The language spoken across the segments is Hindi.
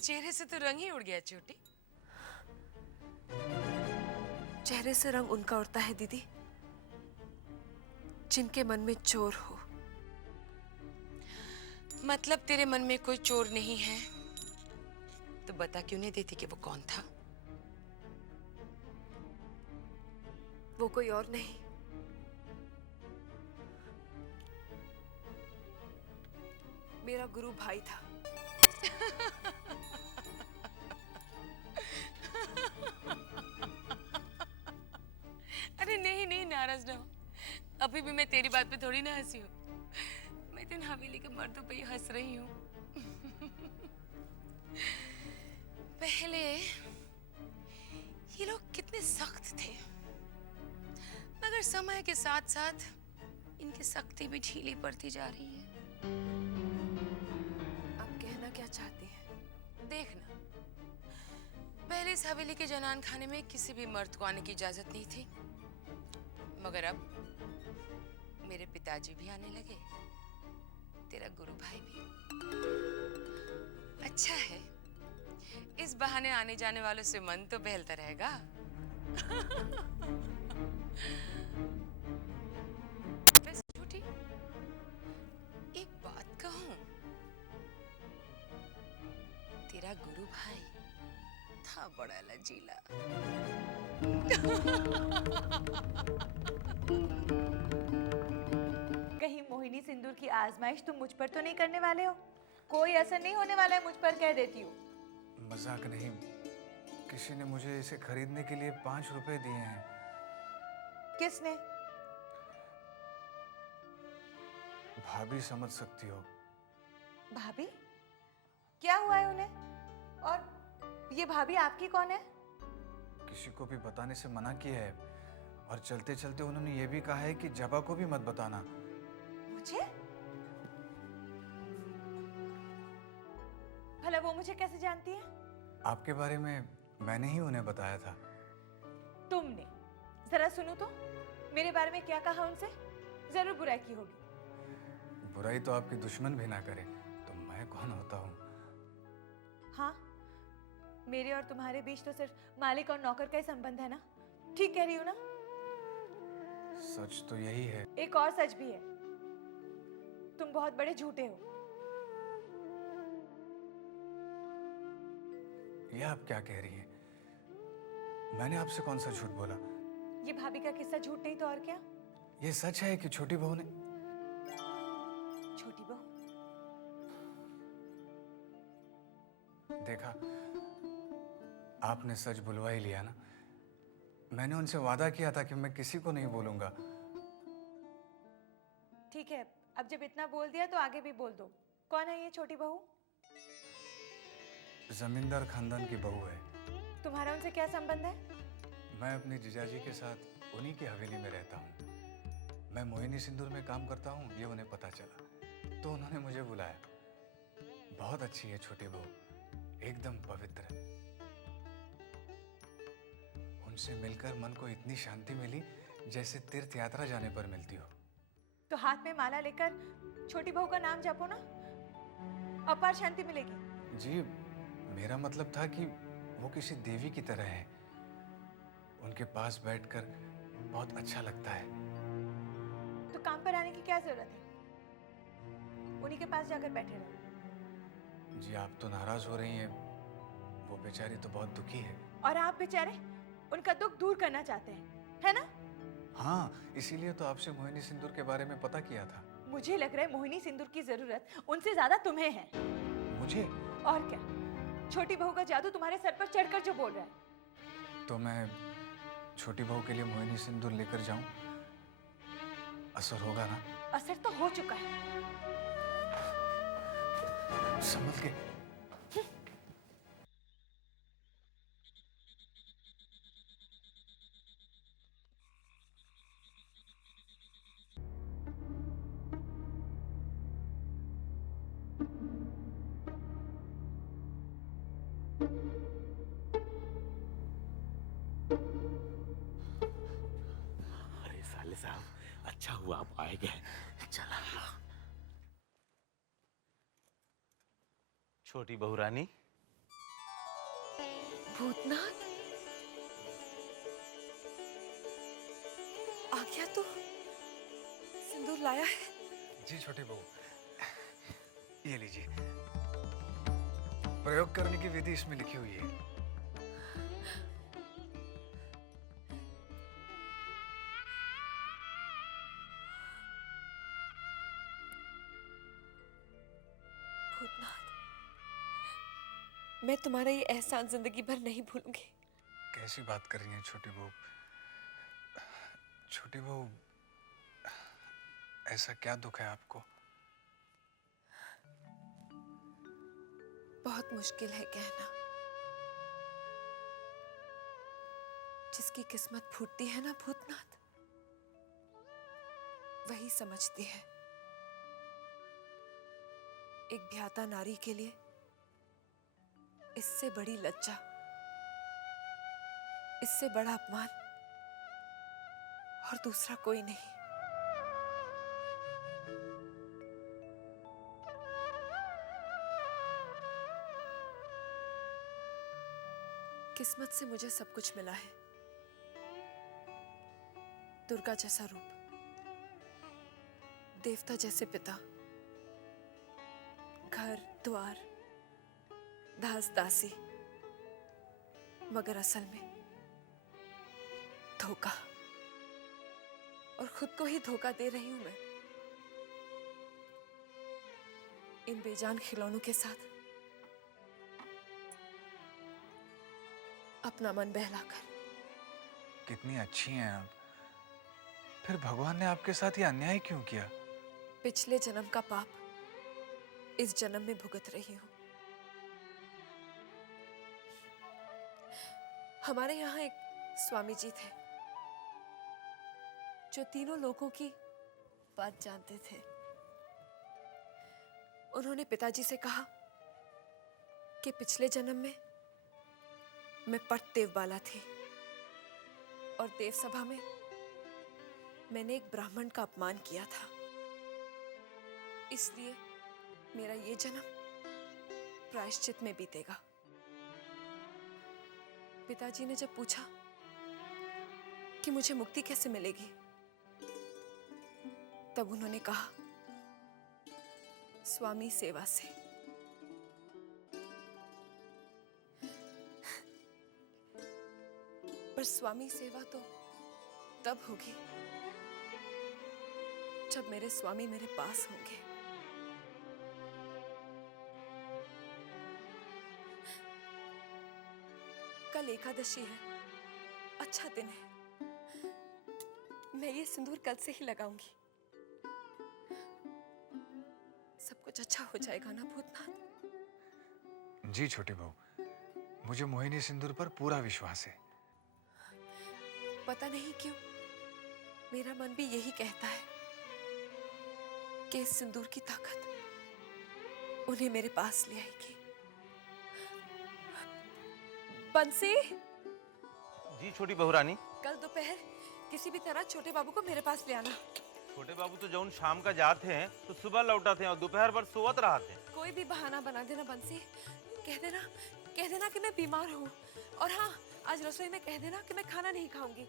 चेहरे से तो रंग ही उड़ गया छोटी। चेहरे से रंग उनका उड़ता है दीदी जिनके मन में चोर हो। मतलब तेरे मन में कोई चोर नहीं है तो बता क्यों नहीं देती कि वो कौन था? वो कोई और नहीं, मेरा गुरु भाई था। अरे नहीं नहीं, नाराज ना हो। अभी भी मैं तेरी बात पे थोड़ी ना हंसी हूँ। मैं तो इन हवेली के मर्दों पे ही हंस रही हूँ। पहले ये लोग कितने सख्त थे, मगर समय के साथ साथ इनकी सख्ती भी ढीली पड़ती जा रही है। आप कहना क्या चाहती हैं? देखना, पहले इस हवेली के जनान खाने में किसी भी मर्द को आने की इजाजत नहीं थी, मगर अब मेरे पिताजी भी आने लगे, तेरा गुरु भाई भी। अच्छा है, इस बहाने आने जाने वालों से मन तो बहलता रहेगा। वैसे झूठी, एक बात कहूं, तेरा गुरु भाई था बड़ा लजीला। कहीं मोहिनी सिंदूर की आजमाइश तुम मुझ पर तो नहीं करने वाले हो? कोई असर नहीं होने वाला है मुझ पर, कह देती हूँ। मजाक नहीं, किसी ने मुझे इसे खरीदने के लिए 5 रुपए दिए हैं। किसने? भाभी समझ सकती हो। भाभी? क्या हुआ है उन्हें? और ये भाभी आपकी कौन है? किसी को भी बताने से मना किया है और चलते चलते उन्होंने ये भी कहा है कि जबा को भी मत बताना। मुझे? भला वो मुझे कैसे जानती है? आपके बारे में मैंने ही उन्हें बताया था। तुमने? जरा सुनो तो, मेरे बारे में क्या कहा उनसे? जरूर बुराई की होगी। बुराई तो आपकी दुश्मन भी ना करे तो मैं कौन होता हूँ? हाँ, मेरे और तुम्हारे बीच तो सिर्फ मालिक और नौकर का ही संबंध है ना? ठीक कह रही हूँ ना? सच तो यही है। एक और सच भी है, तुम बहुत बड़े झूठे हो। ये आप क्या कह रही हैं? मैंने आपसे कौन सा झूठ बोला? ये भाभी का किस्सा झूठ नहीं तो और क्या? ये सच है कि छोटी बहू ने? छोटी बहू? देखा, आपने सच बुलवा ही लिया ना। मैंने उनसे वादा किया था कि मैं किसी को नहीं बोलूंगा। ठीक है, अब जब इतना बोल दिया तो आगे भी बोल दो। कौन है ये छोटी बहू? जमींदार खानदान की बहू है। तुम्हारा उनसे क्या संबंध है? मैं अपने जीजाजी के साथ उन्हीं की हवेली में रहता हूँ। मैं मोहिनी सिंदूर में काम करता हूँ, ये उन्हें पता चला तो उन्होंने मुझे बुलाया। बहुत अच्छी है छोटी बहू, एकदम पवित्र। उनसे मिलकर मन को इतनी शांति मिली जैसे तीर्थ यात्रा जाने पर मिलती हो। तो हाथ में माला लेकर छोटी बहू का नाम जपो ना, अपार शांति मिलेगी। जी, मेरा मतलब था कि वो किसी देवी की तरह है। उनके पास बैठकर बहुत अच्छा लगता है। तो काम पर आने की क्या जरूरत है? उन्हीं के पास जाकर बैठे रहो। जी, आप तो नाराज हो रही हैं। वो बेचारी तो बहुत दुखी है। और आप बेचारे उनका दुख दूर करना चाहते हैं, है ना? हाँ, इसीलिए तो आपसे मोहिनी सिंदूर के बारे में पता किया था। मुझे लग रहा है मोहिनी सिंदूर की जरूरत उनसे ज्यादा तुम्हें है। मुझे? और क्या, छोटी बहू का जादू तुम्हारे सर पर चढ़कर जो बोल रहा है। तो मैं छोटी बहू के लिए मोहिनी सिंदूर लेकर जाऊं? असर होगा ना? असर तो हो चुका है। संभल के। अरे साले साहब, अच्छा हुआ आप आए गए। चला। छोटी बहू रानी, भूतनाथ आ गया तू? सिंदूर लाया है? जी छोटी बहू, ये लीजिए। प्रयोग करने की विधि इसमें लिखी हुई है। भूतनाथ, मैं तुम्हारा ये एहसान जिंदगी भर नहीं भूलूंगी। कैसी बात कर रही हैं छोटी बहू? छोटी बहू, ऐसा क्या दुख है आपको? बहुत मुश्किल है कहना। जिसकी किस्मत फूटती है ना भूतनाथ, वही समझती है एक ब्याता नारी के लिए इससे बड़ी लज्जा, इससे बड़ा अपमान और दूसरा कोई नहीं। किस्मत से मुझे सब कुछ मिला है। दुर्गा जैसा रूप, देवता जैसे पिता, घर द्वार, दास दासी, मगर असल में धोखा, और खुद को ही धोखा दे रही हूं मैं इन बेजान खिलौनों के साथ, अपना मन बहलाकर। कितनी अच्छी हैं आप। फिर भगवान ने आपके साथ ये अन्याय क्यों किया? पिछले जन्म का पाप इस जन्म में भुगत रही हूं। हमारे यहाँ एक स्वामी जी थे जो तीनों लोगों की बात जानते थे। उन्होंने पिताजी से कहा कि पिछले जन्म में मैं पट देवबाला थी और देव सभा में मैंने एक ब्राह्मण का अपमान किया था, इसलिए मेरा ये जन्म प्रायश्चित में बीतेगा। पिताजी ने जब पूछा कि मुझे मुक्ति कैसे मिलेगी, तब उन्होंने कहा, स्वामी सेवा से। पर स्वामी सेवा तो तब होगी जब मेरे स्वामी मेरे पास होंगे। कल एकादशी है, अच्छा दिन है। मैं ये सिंदूर कल से ही लगाऊंगी। सब कुछ अच्छा हो जाएगा ना भूतनाथ? जी छोटी बहू, मुझे मोहिनी सिंदूर पर पूरा विश्वास है। पता नहीं क्यों मेरा मन भी यही कहता है कि इस सिंदूर की ताकत उन्हें मेरे पास ले आएगी। बंसी, जी छोटी बहू रानी। कल दोपहर किसी भी तरह छोटे बाबू को मेरे पास ले आना। छोटे बाबू तो जौन शाम का जाते हैं तो सुबह लौटा थे और दोपहर भर सोवत रहा थे। कोई भी बहाना बना देना बंसी। कह देना कि मैं बीमार हूँ, और हाँ, आज रसोई में कह देना कि मैं खाना नहीं खाऊंगी।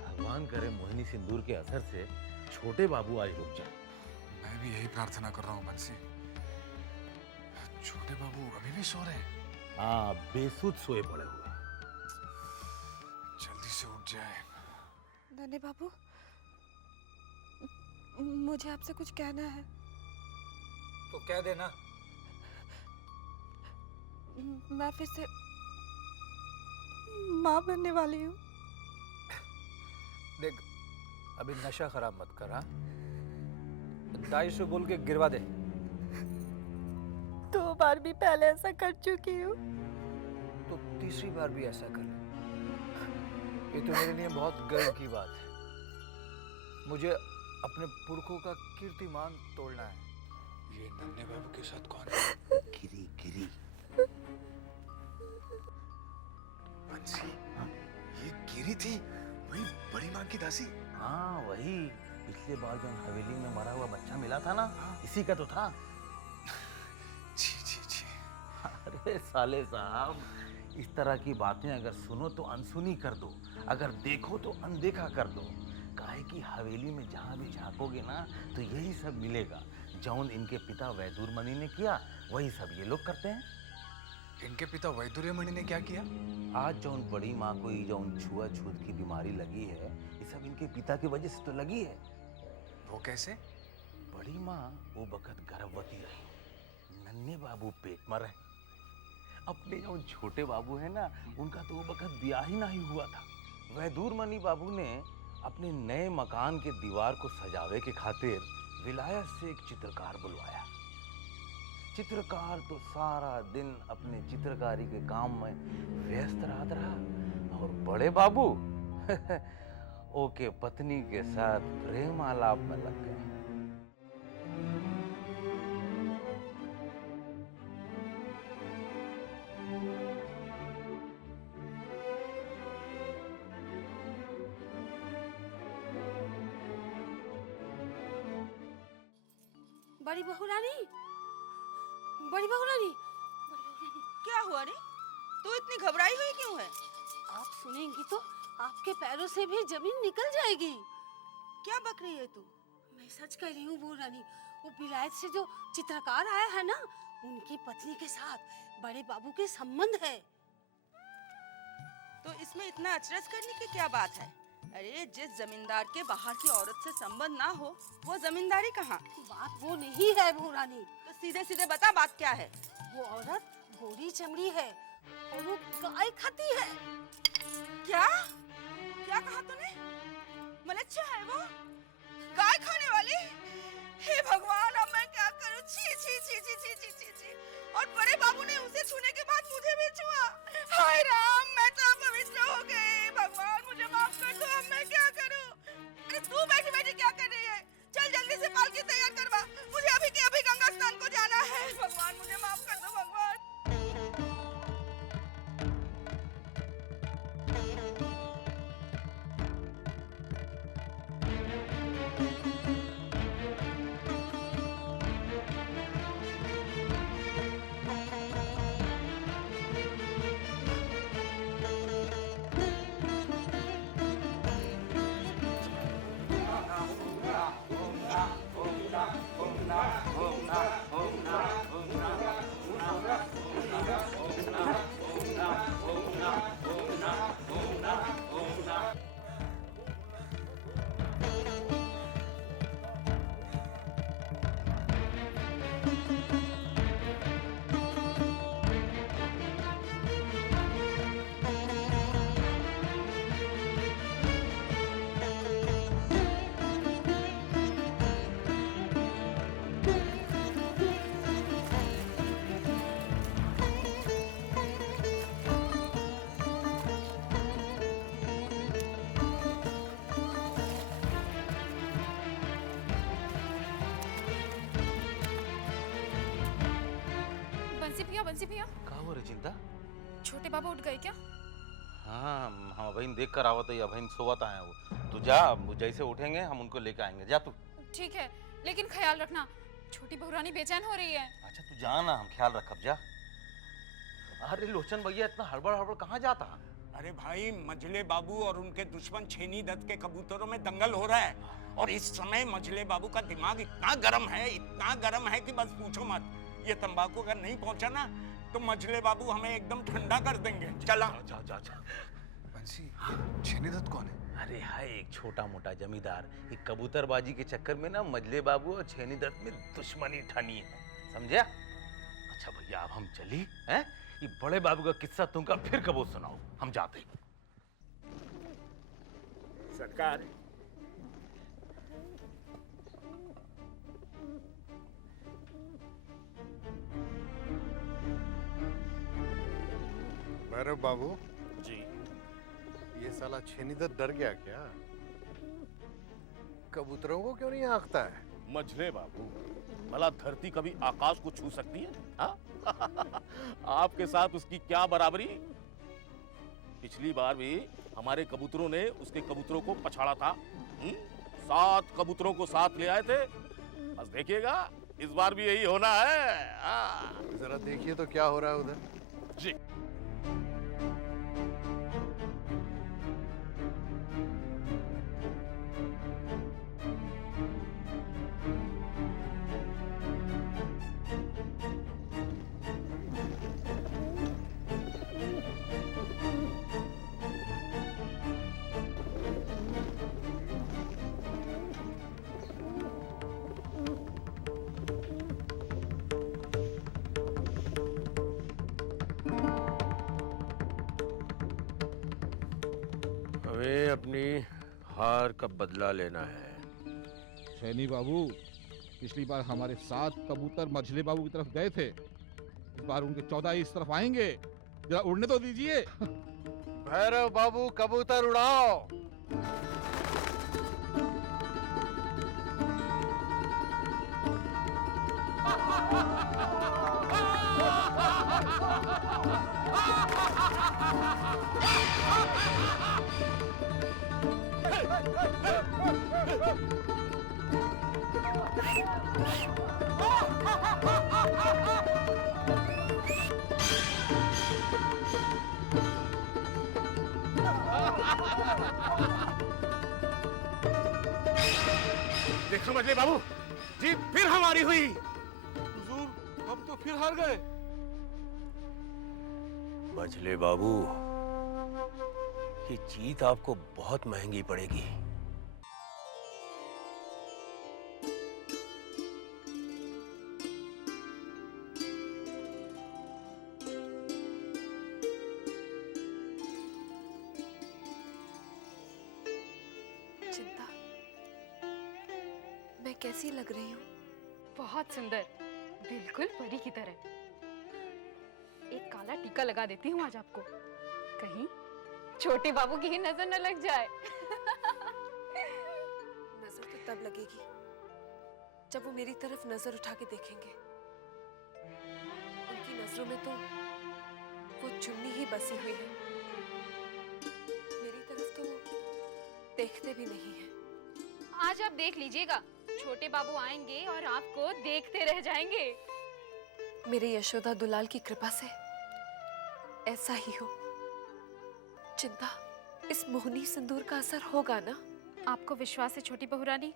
भगवान करे मोहिनी सिंदूर के असर से छोटे बाबू आज रुक जाए। मैं भी यही प्रार्थना कर रहा हूँ बंसी। छोटे बाबू अभी भी सो रहे हैं? हाँ, बेसुध सोए पड़े हुए। जल्दी से उठ जाए। नन्हे बाबू, मुझे आपसे कुछ कहना है। तो कह देना। मैं फिर से माँ बनने वाली हूँ। देख, अभी नशा खराब मत कर। हाँ, दाई से बोल के गिरवा दे। 2 बार भी पहले ऐसा कर चुकी हूँ। तो तीसरी बार भी ऐसा कर ले। ये तो मेरे लिए बहुत गर्व की बात है। मुझे अपने पुरखों का कीर्तिमान तोड़ना है। ये नन्हे बाबू के साथ कौन है? गिरी गिरी। बंसी, ये गिरी थी? नाग की दासी? हाँ वही, पिछले बार जो हवेली में मरा हुआ बच्चा मिला था ना, इसी का तो था। छी छी छी। अरे साले साहब, इस तरह की बातें अगर सुनो तो अनसुनी कर दो, अगर देखो तो अनदेखा कर दो। काहे कि हवेली में जहाँ भी झांकोगे ना तो यही सब मिलेगा। जौन इनके पिता वैदुर मणि ने किया वही सब ये लोग करते हैं। इनके पिता वैदुर्य मणि ने क्या किया? आज जौन बड़ी माँ को ये जौन छुआछूत की बीमारी लगी है, ये सब इनके पिता की वजह से तो लगी है। वो कैसे? बड़ी माँ वो बखत गर्भवती रही, नन्हे बाबू पेट में रहे। अपने जो छोटे बाबू है ना, उनका तो वो बखत ब्याह ही नहीं हुआ था। वैदुर मणि बाबू ने अपने नए मकान के दीवार को सजावे के खातिर विलायत से एक चित्रकार बुलवाया। चित्रकार तो सारा दिन अपने चित्रकारी के काम में व्यस्त रहता रहा, और बड़े बाबू ओके पत्नी के साथ प्रेम आलाप में लग गए। बड़ी बहू रानी, बड़ी बहू रानी, क्या हुआ रे? तू इतनी घबराई हुई क्यों है? आप सुनेंगी तो आपके पैरों से भी जमीन निकल जाएगी। क्या बक रही है तू? मैं सच कह रही हूँ बहू रानी, वो विलायत से जो चित्रकार आया है ना, उनकी पत्नी के साथ बड़े बाबू के संबंध है। तो इसमें इतना अचरज करने की क्या बात है? अरे जिस जमींदार के बाहर की औरत से संबंध ना हो, वो जमींदारी कहाँ? बात वो नहीं है बहू रानी। तो सीधे सीधे बता, बात क्या है? वो औरत गोरी चमड़ी है और वो गाय खाती है। क्या क्या कहा तूने? मलेच्छा है वो? गाय खाने वाली? हे भगवान, अब मैं क्या करूं? छी छी छी छी छी छी छी छी। और बड़े बाबू ने उसे छूने के बाद मुझे भी छुआ। हाय राम, मैं तो अपवित्र हो गई। भगवान मुझे माफ कर दो, अब मैं क्या करूं? अरे तू बैठी बैठी क्या कर रही है? चल जल्दी से पालकी तैयार करवा, मुझे अभी के अभी गंगा स्नान को जाना है। भगवान मुझे माफ कर दो भगवान। बंसी भैया, का हो रे चिंता? छोटे बाबा उठ गए क्या? हाँ हम बहन देख कर आवत है, बहन सोवत आए वो। तू जा, जैसे उठेंगे हम उनको लेकर आएंगे। जा तू। ठीक है, लेकिन ख्याल रखना, छोटी बहू रानी बेचैन हो रही है। अच्छा तू जा ना, हम ख्याल रखब। जा। अरे लोचन भैया, इतना हड़बड़ हड़बड़ कहाँ जाता? अरे भाई, मझले बाबू और उनके दुश्मन छेनी दत्त के कबूतरों में दंगल हो रहा है, और इस समय मझले बाबू का दिमाग इतना गर्म है कि बस पूछो मत। ये तंबाकू अगर नहीं पहुंचा ना तो मझले बाबू हमें एकदम ठंडा कर देंगे। चला। जा जा जा। बंसी, छेनी दत्त कौन है? अरे है एक छोटा मोटा जमींदार। ये कबूतरबाजी के चक्कर में ना मजले बाबू और छेनी दत्त में दुश्मनी ठानी है, समझा? अच्छा भैया, अब हम चली हैं? ये बड़े बाबू का किस्सा तुमका फिर कबो सुनाओ, हम जाते। सरकार, भैरव बाबू जी। ये साला छेनीदत्त डर गया क्या? कबूतरों को क्यों नहीं आंकता है? मझले बाबू, भला धरती कभी आकाश को छू सकती है? हाँ? आपके साथ उसकी क्या बराबरी? पिछली बार भी हमारे कबूतरों ने उसके कबूतरों को पछाड़ा था। 7 कबूतरों को साथ ले आए थे। बस देखिएगा इस बार भी यही होना है। हाँ। जरा देखिए तो क्या हो रहा है उधर। जी। हमें अपनी हार का बदला लेना है। सैनी बाबू, पिछली बार हमारे 7 कबूतर मझले बाबू की तरफ गए थे, इस बार उनके 14 ही इस तरफ आएंगे। जरा उड़ने तो दीजिए। भैरव बाबू कबूतर उड़ाओ। देखो मछली बाबू, जीत फिर हमारी हुई। हुजूर, हम तो फिर हार गए। मझले बाबू, ये जीत आपको बहुत महंगी पड़ेगी। चिंता, मैं कैसी लग रही हूँ? बहुत सुंदर, बिल्कुल परी की तरह। एक काला टीका लगा देती हूँ आज आपको, कहीं छोटे बाबू की ही नजर न लग जाए। नजर तो तब लगेगी जब वो मेरी तरफ नजर उठा के देखेंगे। उनकी नजरों में तो वो चुन्नी ही बसी हुई है, मेरी तरफ तो वो देखते भी नहीं है। आज आप देख लीजिएगा, छोटे बाबू आएंगे और आपको देखते रह जाएंगे। मेरे यशोदा दुलाल की कृपा से ऐसा ही हो। चिंता, इस मोहनी सिंदूर का असर होगा ना? आपको विश्वास है छोटी बहू रानी,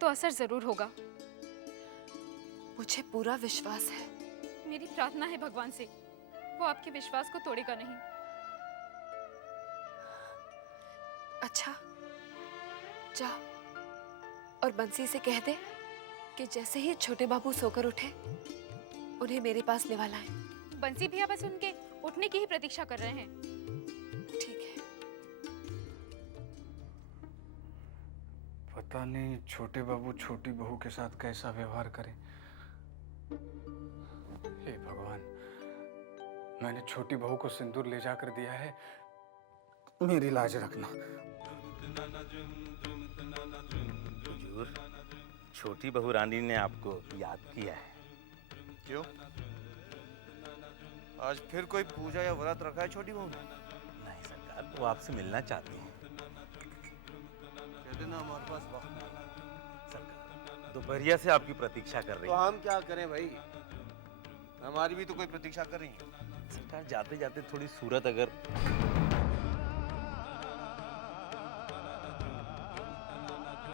तो असर जरूर होगा। मुझे पूरा विश्वास है। मेरी प्रार्थना है भगवान से, वो आपके विश्वास को तोड़ेगा नहीं। अच्छा, जा और बंसी से कह दे कि जैसे ही छोटे बाबू सोकर उठे, उन्हें मेरे पास ले वाला है। बंसी भैया बस उनके उठने की ही प्रतीक्षा कर रहे हैं। ठीक है। पता नहीं छोटे बाबू छोटी बहू के साथ कैसा व्यवहार करें। हे भगवान, मैंने छोटी बहू को सिंदूर ले जाकर दिया है, मेरी लाज रखना। हुजूर, छोटी बहू रानी ने आपको याद किया है। क्यों? आज फिर कोई पूजा या व्रत रखा है छोटी बहू ने? नहीं सरकार, वो आपसे मिलना चाहती है। कह देना हमारे पास वक्त नहीं। सरकार दोपहरिया से आपकी प्रतीक्षा कर रही तो है। हम क्या करें भाई, हमारी भी तो कोई प्रतीक्षा कर रही है। सरकार जाते जाते थोड़ी सूरत अगर